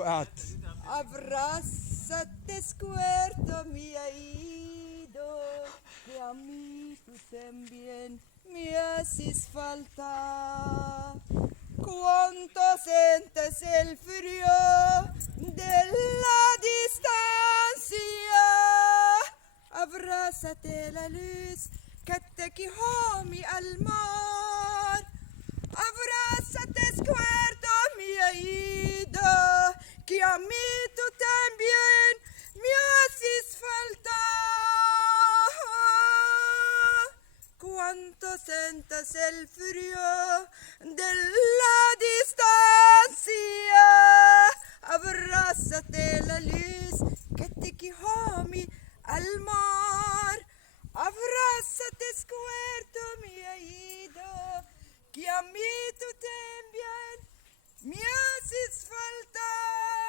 What? Abrázate, squirto mi ido, que a mí tú también me haces falta. Cuánto sientes el frío de la distancia. Abrázate la luz que te quejó mi mar. Abrázate, squirto mi oído, que a mí tú también me haces falta. Cuánto sientes el frío de la distancia. Abrázate la luz que te quejó mi mar. Abrázate, squirto mi oído, que a mí tú también me haces falta.